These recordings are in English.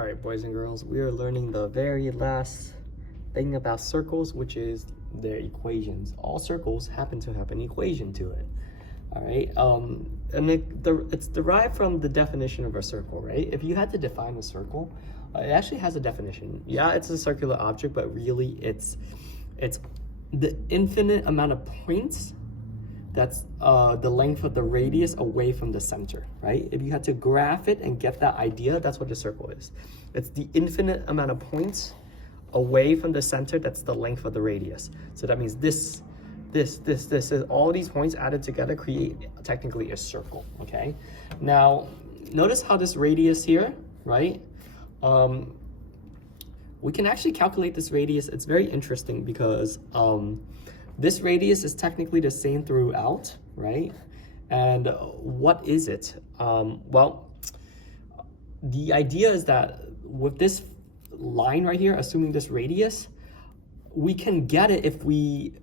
All right, boys and girls, we are learning the very last thing about circles, which is their equations. All circles happen to have an equation to it. All right, and it's derived from the definition of a circle, right? If you had to define a circle, it actually has a definition. Yeah, it's a circular object, but really it's the infinite amount of points that's the length of the radius away from the center, right? If you had to graph it and get that idea, that's what a circle is. It's the infinite amount of points away from the center that's the length of the radius. So that means this is all these points added together create technically a circle, okay? Now, notice how this radius here, right? We can actually calculate this radius. It's very interesting because this radius is technically the same throughout, right? And what is it? Well, the idea is that with this line right here, assuming this radius, we can get it if we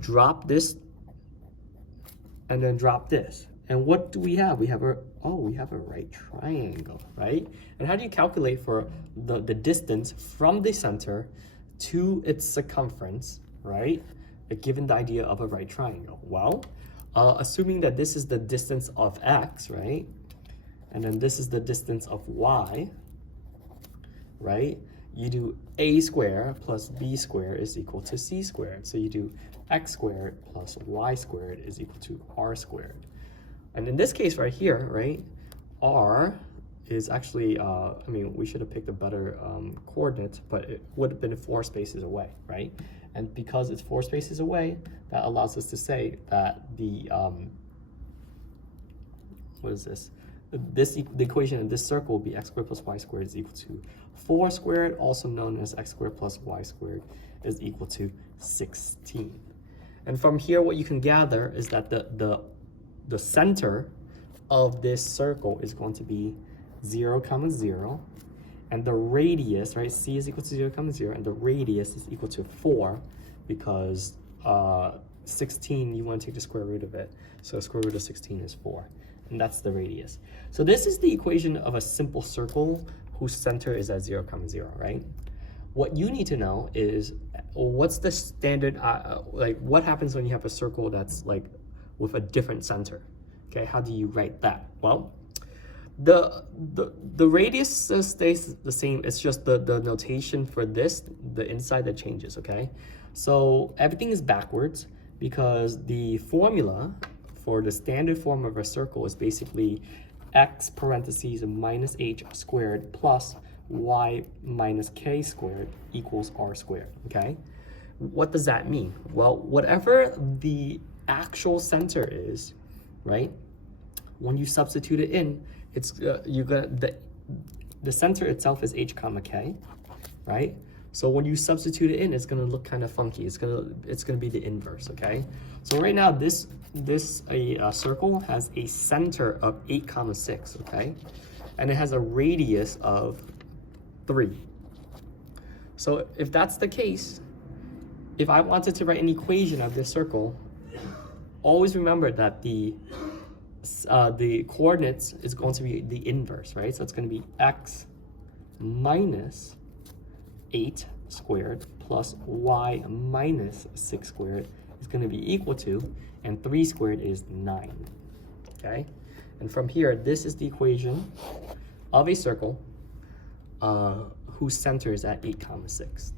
drop this and then drop this. And what do we have? We have a right triangle, right? And how do you calculate for the distance from the center to its circumference, right? Given the idea of a right triangle. Well, assuming that this is the distance of x, right? And then this is the distance of y, right? You do a squared plus b squared is equal to c squared. So you do x squared plus y squared is equal to r squared. And in this case right here, right, r is actually, I mean, we should have picked a better coordinate, but it would have been 4 spaces away, right? And because it's 4 spaces away, that allows us to say that the, what is this? The equation in this circle will be x squared plus y squared is equal to 4 squared, also known as x squared plus y squared is equal to 16. And from here, what you can gather is that the center of this circle is going to be 0, 0, and the radius, right, c is equal to 0, 0, and the radius is equal to 4 because 16, you want to take the square root of it, so square root of 16 is 4, and that's the radius. So this is the equation of a simple circle whose center is at 0, 0, right? What you need to know is what's the standard, like what happens when you have a circle that's like with a different center, okay? How do you write that? Well, the radius stays the same. It's just the notation for this, the inside that changes, okay? So everything is backwards because the formula for the standard form of a circle is basically x parentheses minus h squared plus y minus k squared equals r squared, okay? What does that mean? Well, whatever the actual center is, right? When you substitute it in, it's you're gonna the center itself is h comma k, right? So when you substitute it in, it's gonna look kind of funky. It's gonna be the inverse, okay? So right now this circle has a center of 8, 6, okay? And it has a radius of 3. So if that's the case, if I wanted to write an equation of this circle, always remember that the coordinates is going to be the inverse, right? So it's going to be x minus 8 squared plus y minus 6 squared is going to be equal to, and 3 squared is 9, okay? And from here, this is the equation of a circle whose center is at 8, 6.